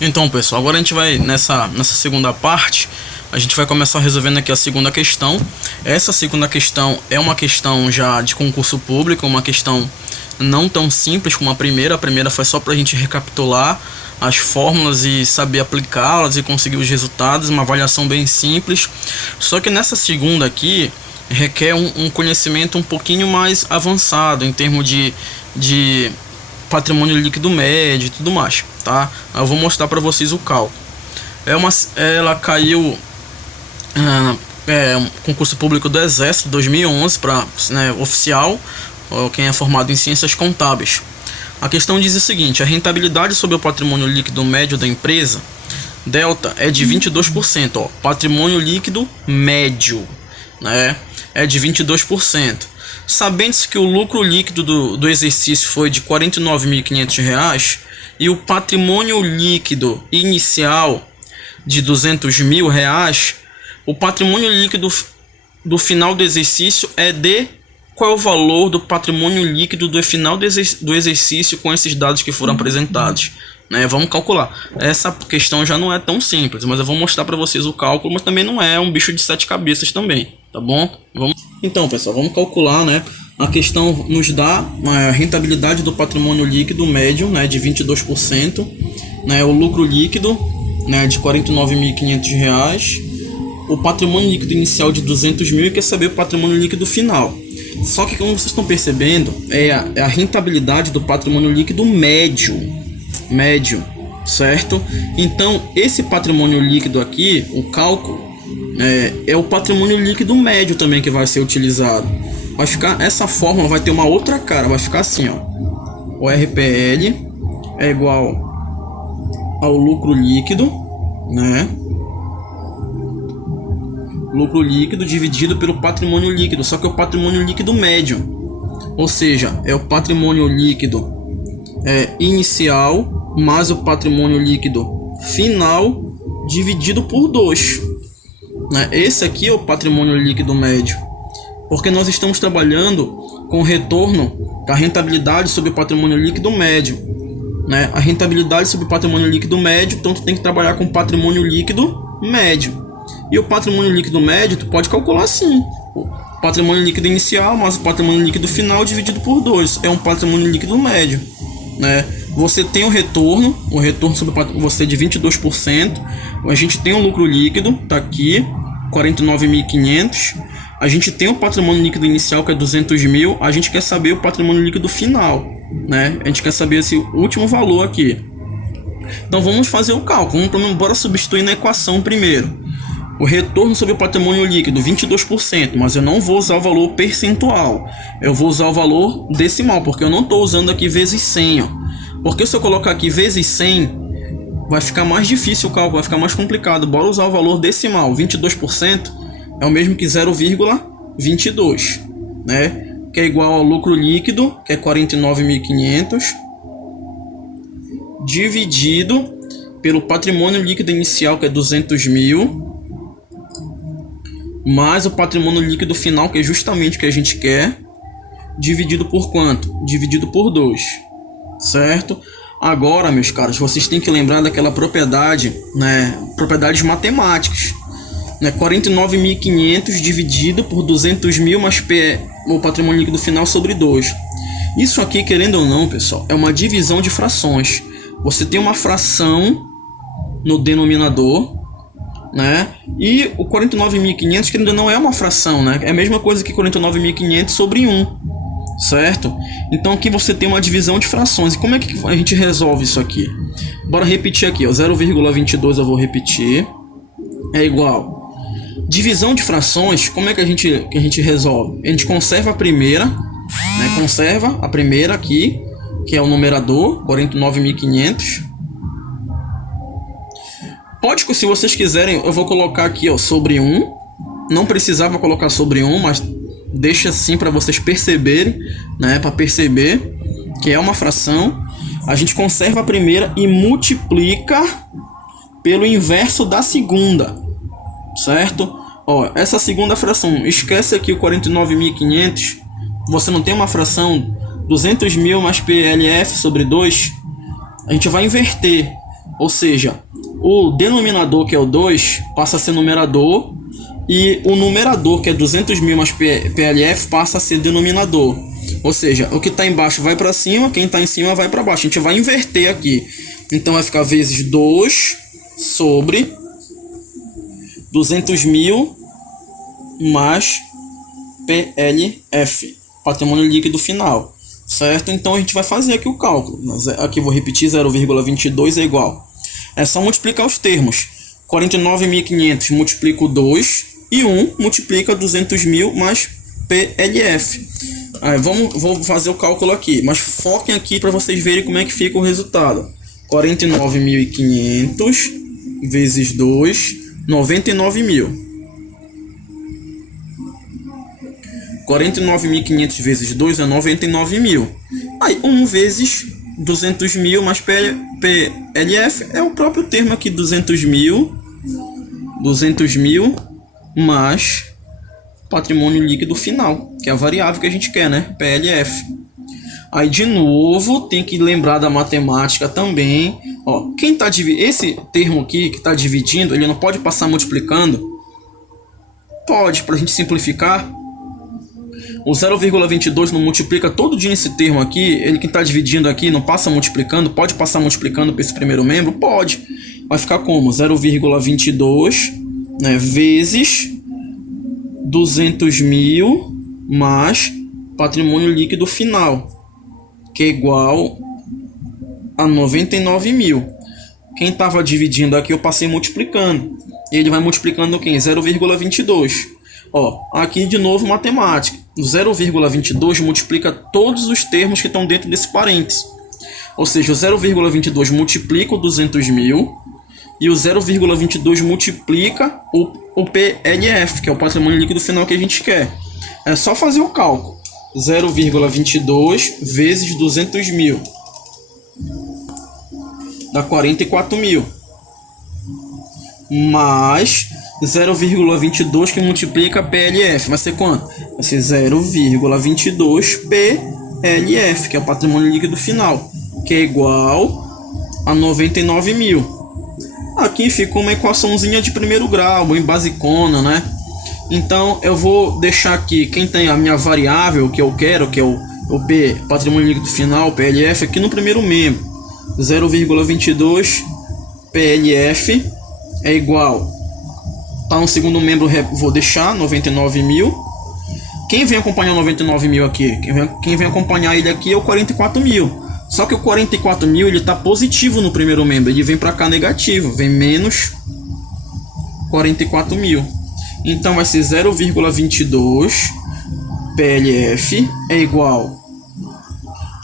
Então, pessoal, agora a gente vai nessa segunda parte. A gente vai começar resolvendo aqui a segunda questão. Essa segunda questão é uma questão já de concurso público, uma questão não tão simples como a primeira. A primeira foi só para a gente recapitular as fórmulas e saber aplicá-las e conseguir os resultados, uma avaliação bem simples. Só que nessa segunda aqui requer um conhecimento um pouquinho mais avançado em termos de patrimônio líquido médio e tudo mais, tá? Eu vou mostrar para vocês o cálculo. Ela caiu um concurso público do Exército 2011 para oficial, quem é formado em ciências contábeis. A questão diz o seguinte: a rentabilidade sobre o patrimônio líquido médio da empresa delta é de 22%, ó, patrimônio líquido médio, né? É de 22%. Sabendo-se que o lucro líquido do exercício foi de R$ 49.500 e o patrimônio líquido inicial de R$ 200.000, o patrimônio líquido do final do exercício é de... Qual é o valor do patrimônio líquido do final do exercício com esses dados que foram apresentados? Vamos calcular. Essa questão já não é tão simples, mas eu vou mostrar para vocês o cálculo, mas também não é um bicho de 7 cabeças também, tá bom? Então, pessoal, vamos calcular, né? A questão nos dá a rentabilidade do patrimônio líquido médio, né, de 22%, né, o lucro líquido, né, de R$ 49.500, o patrimônio líquido inicial de 200.000 e quer saber o patrimônio líquido final. Só que, como vocês estão percebendo, é a rentabilidade do patrimônio líquido médio, certo? Então, esse patrimônio líquido aqui, o cálculo, é o patrimônio líquido médio também que vai ser utilizado. Vai ficar, essa fórmula vai ter uma outra cara, vai ficar assim, ó. O RPL é igual ao lucro líquido, né? Lucro líquido dividido pelo patrimônio líquido, só que é o patrimônio líquido médio. Ou seja, é o patrimônio líquido inicial mais o patrimônio líquido final dividido por 2. Esse aqui é o patrimônio líquido médio, porque nós estamos trabalhando com o retorno da rentabilidade sobre o patrimônio líquido médio, né? A rentabilidade sobre o patrimônio líquido médio, então tu tem que trabalhar com o patrimônio líquido médio. E o patrimônio líquido médio tu pode calcular assim: o patrimônio líquido inicial mais o patrimônio líquido final dividido por 2 é um patrimônio líquido médio, né? Você tem o retorno sobre você de 22%. A gente tem o lucro líquido, tá aqui, 49.500. A gente tem o patrimônio líquido inicial, que é 200.000. A gente quer saber o patrimônio líquido final, né? A gente quer saber esse último valor aqui. Então vamos fazer o cálculo. Bora substituir na equação primeiro. O retorno sobre o patrimônio líquido, 22%, mas eu não vou usar o valor percentual. Eu vou usar o valor decimal, porque eu não estou usando aqui vezes 100, ó. Porque se eu colocar aqui vezes 100, vai ficar mais difícil o cálculo, vai ficar mais complicado. Bora usar o valor decimal. 22% é o mesmo que 0,22, né? Que é igual ao lucro líquido, que é 49.500, dividido pelo patrimônio líquido inicial, que é 200.000, mais o patrimônio líquido final, que é justamente o que a gente quer, dividido por quanto? Dividido por 2, certo? Agora, meus caros, vocês têm que lembrar daquela propriedade, né? Propriedades matemáticas, né? 49.500 dividido por 200.000 mais o patrimônio líquido final sobre 2. Isso aqui, querendo ou não, pessoal, é uma divisão de frações. Você tem uma fração no denominador, né? E o 49.500, que ainda não é uma fração, né? É a mesma coisa que 49.500 sobre 1, certo? Então aqui você tem uma divisão de frações. E como é que a gente resolve isso aqui? Bora repetir aqui, ó. 0,22 eu vou repetir. É igual. Divisão de frações, como é que a gente resolve? A gente conserva a primeira, né? Conserva a primeira aqui, que é o numerador, 49.500. Pode, se vocês quiserem, eu vou colocar aqui, ó, sobre 1. Não precisava colocar sobre 1, mas deixa assim para vocês perceberem, né? Para perceber que é uma fração. A gente conserva a primeira e multiplica pelo inverso da segunda, certo? Ó, essa segunda fração, esquece aqui o 49.500. Você não tem uma fração 200.000 mais PLF sobre 2? A gente vai inverter. Ou seja, o denominador, que é o 2, passa a ser numerador, e o numerador, que é 200 mil mais PLF, passa a ser denominador. Ou seja, o que está embaixo vai para cima, quem está em cima vai para baixo. A gente vai inverter aqui. Então vai ficar vezes 2 sobre 200 mil mais PLF, patrimônio líquido final, certo? Então a gente vai fazer aqui o cálculo. Aqui eu vou repetir, 0,22 é igual. É só multiplicar os termos. 49.500 multiplica o 2 e 1 multiplica 200 mil mais PLF. Aí vou fazer o cálculo aqui, mas foquem aqui para vocês verem como é que fica o resultado. 49.500 vezes 2, 99 mil. 49.500 vezes 2 é 99 mil. Aí 1 vezes 200 mil mais PLF é o próprio termo aqui, 200 mil mais patrimônio líquido final, que é a variável que a gente quer, né? PLF. Aí de novo tem que lembrar da matemática também. Ó, quem tá esse termo aqui que está dividindo, ele não pode passar multiplicando? Pode, para a gente simplificar. O 0,22 não multiplica todo dia esse termo aqui. Ele que está dividindo aqui não passa multiplicando. Pode passar multiplicando para esse primeiro membro? Pode. Vai ficar como? 0,22, né, vezes 200 mil mais patrimônio líquido final, que é igual a 99 mil. Quem estava dividindo aqui eu passei multiplicando. Ele vai multiplicando quem? 0,22. Ó, aqui de novo matemática. O 0,22 multiplica todos os termos que estão dentro desse parênteses. Ou seja, o 0,22 multiplica o 200 mil e o 0,22 multiplica o PLF, que é o patrimônio líquido final que a gente quer. É só fazer o cálculo. 0,22 vezes 200 mil dá 44 mil. Mais 0,22 que multiplica PLF. Vai ser quanto? Vai ser 0,22 PLF, que é o patrimônio líquido final, que é igual a 99 mil. Aqui ficou uma equaçãozinha de primeiro grau, bem basicona, né? Então eu vou deixar aqui quem tem a minha variável que eu quero, que é o P, patrimônio líquido final, PLF, aqui no primeiro membro. 0,22 PLF é igual, tá no segundo membro, vou deixar 99 mil. Quem vem acompanhar 99 mil aqui? Quem vem acompanhar ele aqui é o 44 mil. Só que o 44 mil ele tá positivo no primeiro membro, ele vem para cá negativo, vem menos 44 mil. Então vai ser 0,22 PLF é igual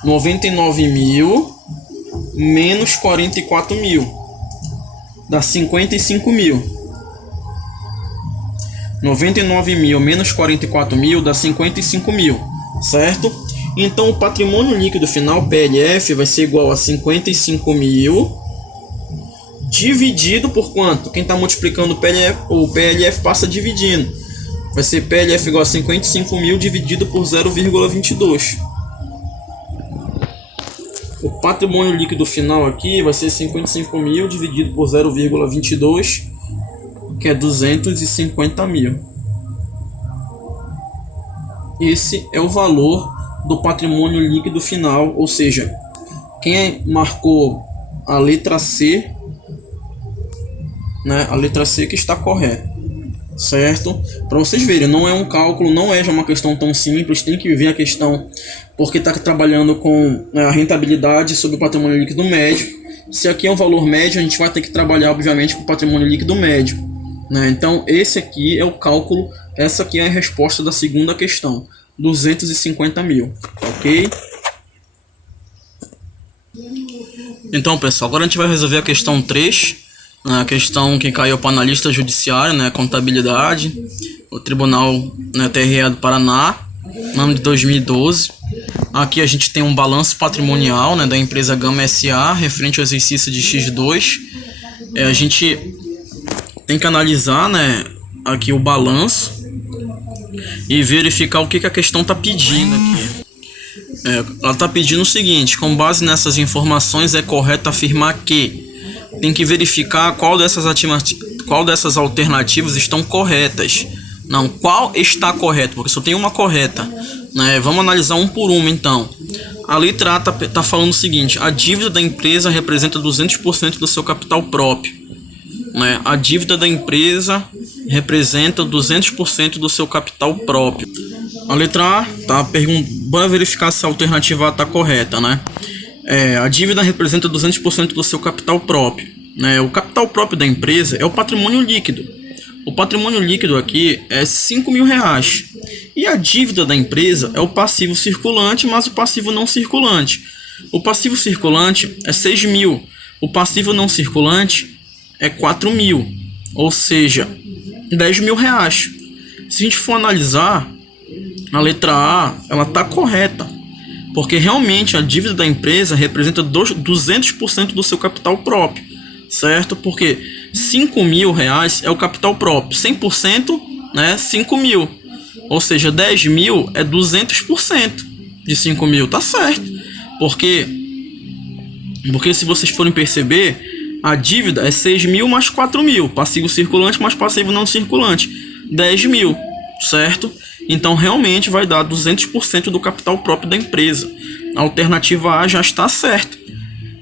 99 mil menos 44 mil, dá 55 mil. 99 mil menos 44 mil dá 55 mil, certo? Então o patrimônio líquido final, PLF, vai ser igual a 55 mil dividido por quanto? Quem está multiplicando o PLF passa dividindo. Vai ser PLF igual a 55 mil dividido por 0,22. O patrimônio líquido final aqui vai ser 55 mil dividido por 0,22, que é 250 mil. Esse é o valor do patrimônio líquido final, ou seja, quem marcou a letra C, né, a letra C que está correta, certo? Para vocês verem, não é um cálculo, não é já uma questão tão simples, tem que ver a questão, porque está trabalhando com a rentabilidade sobre o patrimônio líquido médio. Se aqui é um valor médio, a gente vai ter que trabalhar, obviamente, com o patrimônio líquido médio, né? Então, esse aqui é o cálculo, essa aqui é a resposta da segunda questão, 250 mil, ok? Então, pessoal, agora a gente vai resolver a questão 3, a questão que caiu para analista judiciário, né, contabilidade, o Tribunal, né, TRE do Paraná, ano de 2012. Aqui a gente tem um balanço patrimonial, né, da empresa Gama SA, referente ao exercício de X2. A gente tem que analisar, né, aqui o balanço e verificar o que a questão está pedindo aqui. Ela está pedindo o seguinte: com base nessas informações é correto afirmar que tem que verificar qual dessas alternativas estão corretas. Não, qual está correto, porque só tem uma correta, né? Vamos analisar um por uma, então. A letra A tá falando o seguinte: a dívida da empresa representa 200% do seu capital próprio, né? A dívida da empresa representa 200% do seu capital próprio. A letra A tá bora verificar se a alternativa A tá correta, né? A dívida representa 200% do seu capital próprio, né? O capital próprio da empresa é o patrimônio líquido. O patrimônio líquido aqui é R$5.000. E a dívida da empresa é o passivo circulante, mas o passivo não circulante. O passivo circulante é 6.000. O passivo não circulante é 4.000. Ou seja, R$10.000. Se a gente for analisar, a letra A, ela tá correta. Porque realmente a dívida da empresa representa 200% do seu capital próprio. Certo? Porque R$5.000 é o capital próprio. 100%, né? 5.000. Ou seja, 10.000 é 200% de 5.000. Tá certo. Porque se vocês forem perceber, a dívida é 6.000 mais 4.000. Passivo circulante mais passivo não circulante. 10.000. Certo? Então realmente vai dar 200% do capital próprio da empresa. A alternativa A já está certa.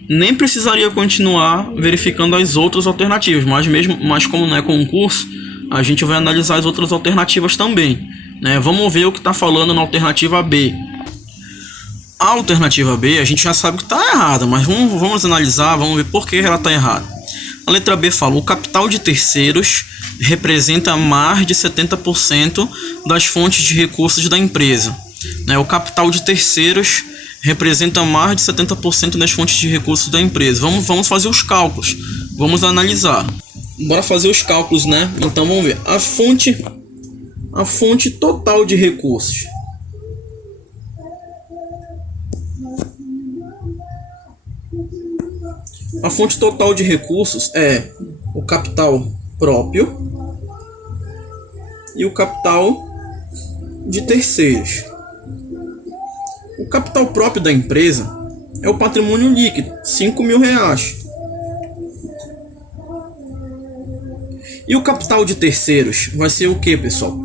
Nem precisaria continuar verificando as outras alternativas, mas como não é concurso, a gente vai analisar as outras alternativas também, né? Vamos ver o que está falando na alternativa B. A alternativa B a gente já sabe que está errada, mas vamos analisar, vamos ver por que ela está errada. A letra B fala: o capital de terceiros representa mais de 70% das fontes de recursos da empresa, né? O capital de terceiros representa mais de 70% das fontes de recursos da empresa. Vamos fazer os cálculos. Vamos analisar. Bora fazer os cálculos, né? Então vamos ver. A fonte total de recursos. A fonte total de recursos é o capital próprio e o capital de terceiros. O capital próprio da empresa é o patrimônio líquido, R$5.000. E o capital de terceiros vai ser o que, pessoal?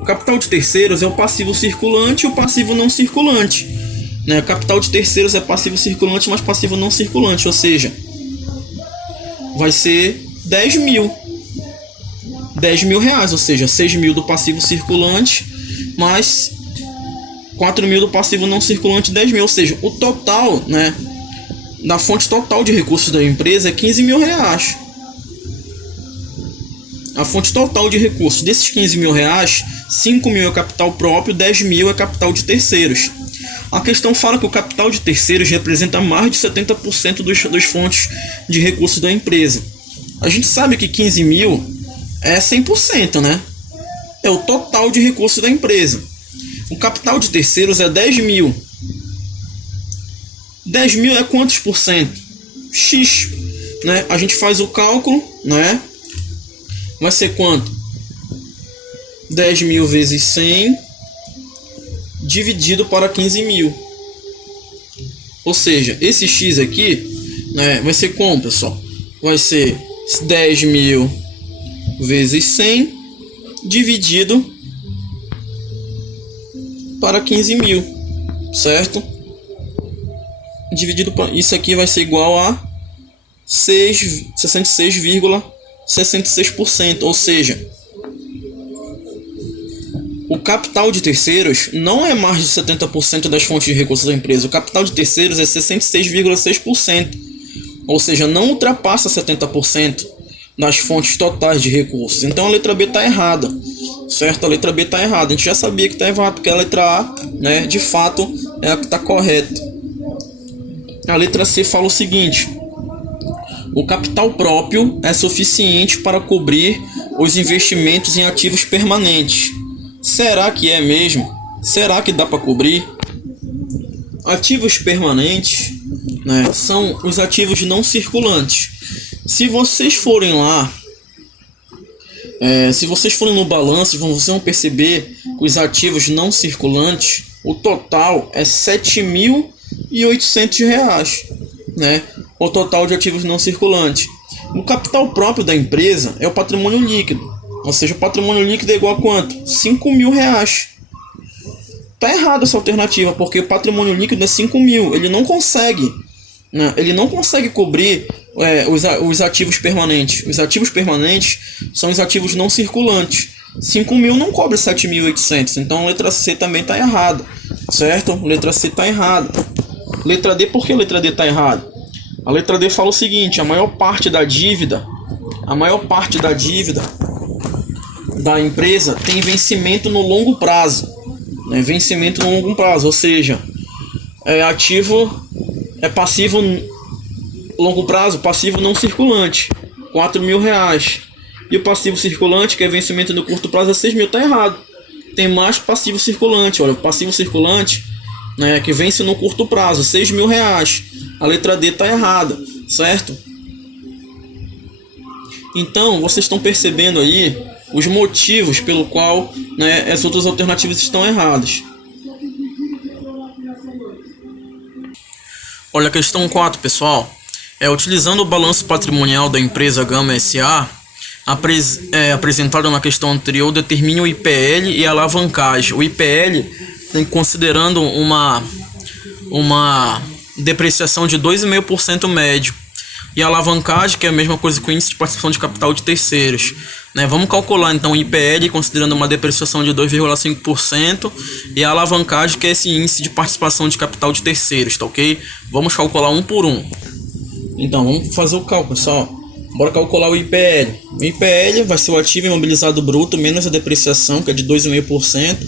O capital de terceiros é o passivo circulante e o passivo não circulante, né? O capital de terceiros é passivo circulante, mas passivo não circulante, ou seja, vai ser 10.000. R$10.000, ou seja, 6.000 do passivo circulante mais 4.000 do passivo não circulante, 10.000, ou seja, o total, né, da fonte total de recursos da empresa é R$15.000. A fonte total de recursos desses R$15.000, 5.000 é capital próprio, 10.000 é capital de terceiros. A questão fala que o capital de terceiros representa mais de 70% das fontes de recursos da empresa. A gente sabe que 15.000 é 100%, né? É o total de recursos da empresa. O capital de terceiros é 10.000. 10.000 é quantos por cento? X, né? A gente faz o cálculo, né? Vai ser quanto? 10.000 vezes 100 dividido para 15.000. Ou seja, esse X aqui, né, vai ser como, pessoal? Vai ser 10.000 vezes 100 dividido para 15.000, certo? Dividido por isso aqui vai ser igual a 66,66%, ou seja, o capital de terceiros não é mais de 70% das fontes de recursos da empresa. O capital de terceiros é 66,6%, ou seja, não ultrapassa 70% das fontes totais de recursos. Então a letra B está errada, certo? A letra B está errada. A gente já sabia que está errado, porque a letra A, né, de fato, é a que está correta. A letra C fala o seguinte: o capital próprio é suficiente para cobrir os investimentos em ativos permanentes. Será que é mesmo? Será que dá para cobrir? Ativos permanentes, né, são os ativos não circulantes. Se vocês forem lá, se vocês forem no balanço, vocês vão perceber que os ativos não circulantes, o total é R$7.800, né? O total de ativos não circulantes. O capital próprio da empresa é o patrimônio líquido. Ou seja, o patrimônio líquido é igual a quanto? R$ 5.000. Tá errado essa alternativa, porque o patrimônio líquido é 5.000. Ele não consegue, né? Ele não consegue cobrir os ativos permanentes. Os ativos permanentes são os ativos não circulantes. 5.000 não cobre 7.800. Então a letra C também está errada, certo? Letra C está errada. Letra D, por que a letra D está errada? A letra D fala o seguinte: a maior parte da dívida da empresa tem vencimento no longo prazo, né? Vencimento no longo prazo, ou seja, passivo longo prazo, passivo não circulante, R$ 4.000. E o passivo circulante, que é vencimento no curto prazo, é 6.000. Tá errado. Tem mais passivo circulante. Olha, o passivo circulante, né, que vence no curto prazo, R$ 6.000. A letra D tá errada, certo? Então, vocês estão percebendo aí os motivos pelo qual, né, as outras alternativas estão erradas. Olha a questão 4, pessoal. Utilizando o balanço patrimonial da empresa Gama S.A., apresentado na questão anterior, determine o IPL e a alavancagem. O IPL tem considerando uma depreciação de 2,5% médio. E a alavancagem, que é a mesma coisa que o índice de participação de capital de terceiros, né? Vamos calcular então o IPL considerando uma depreciação de 2,5% e a alavancagem, que é esse índice de participação de capital de terceiros, tá ok? Vamos calcular um por um. Então vamos fazer o cálculo, pessoal. Bora calcular o IPL. O IPL vai ser o ativo imobilizado bruto menos a depreciação, que é de 2,5%,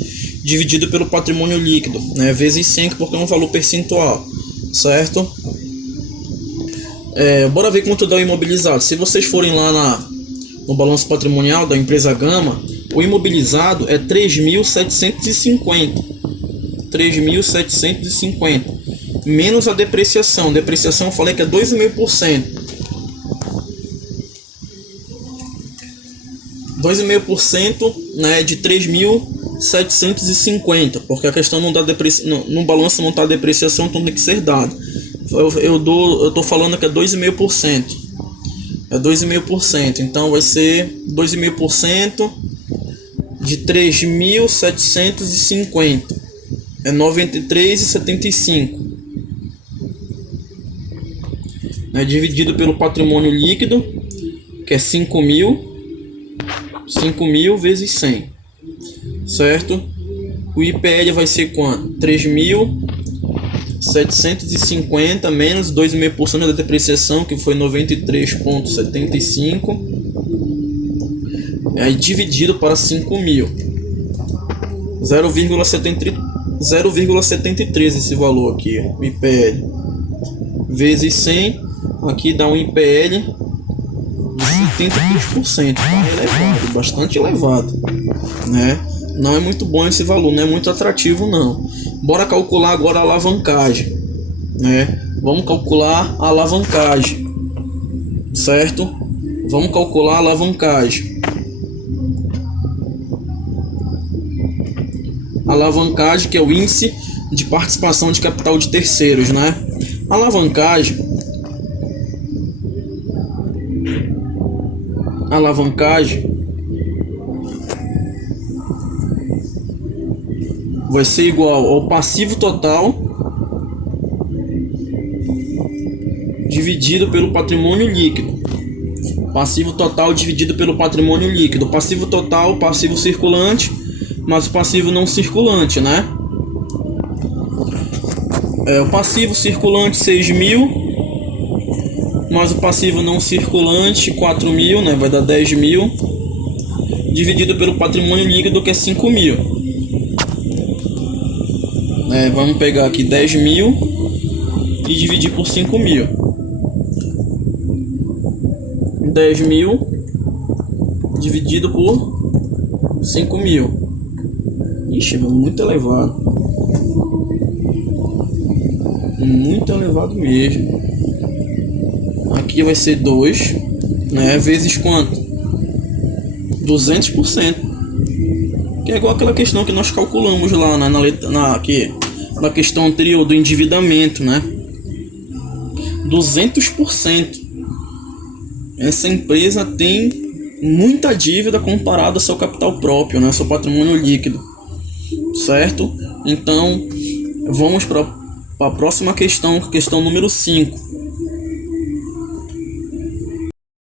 dividido pelo patrimônio líquido, né? Vezes 5, porque é um valor percentual, certo? Bora ver quanto dá o imobilizado. Se vocês forem lá no balanço patrimonial da empresa Gama, o imobilizado é 3.750. 3.750 menos a depreciação. Depreciação eu falei que é 2,5%. 2,5%, né, de 3.750, porque a questão não dá no balanço não está depreciação, então tem que ser dado. Eu tô falando que é 2,5%. É 2,5%, então vai ser 2,5% de 3.750. É 93,75. Dividido pelo patrimônio líquido, que é 5.000 vezes 100, certo? O IPL vai ser quanto? 3.750 menos 2,5% da depreciação, que foi 93,75, aí dividido para 5.000, 0,73 esse valor aqui, o IPL, vezes 100, aqui dá um IPL de 73%, tá elevado, bastante elevado, né? Não é muito bom esse valor, não é muito atrativo não. Bora calcular agora a alavancagem, né? Vamos calcular a alavancagem, certo? Vamos calcular a alavancagem. A alavancagem, que é o índice de participação de capital de terceiros, né? A alavancagem vai ser igual ao passivo total dividido pelo patrimônio líquido. Passivo total dividido pelo patrimônio líquido. Passivo total, passivo circulante, mas o passivo não circulante, né? O passivo circulante 6.000, mas o passivo não circulante 4.000, né? Vai dar 10.000, dividido pelo patrimônio líquido, que é 5.000. Vamos pegar aqui 10.000 e dividir por 5.000. 10.000 dividido por 5.000. Ixi, muito elevado. Muito elevado mesmo. Aqui vai ser 2, né? Vezes quanto? 200%. Que é igual aquela questão que nós calculamos lá na questão anterior do endividamento, né? 200%. essa empresa tem muita dívida comparada ao seu capital próprio, né, seu patrimônio líquido, certo? Então, vamos para a próxima questão, questão número 5.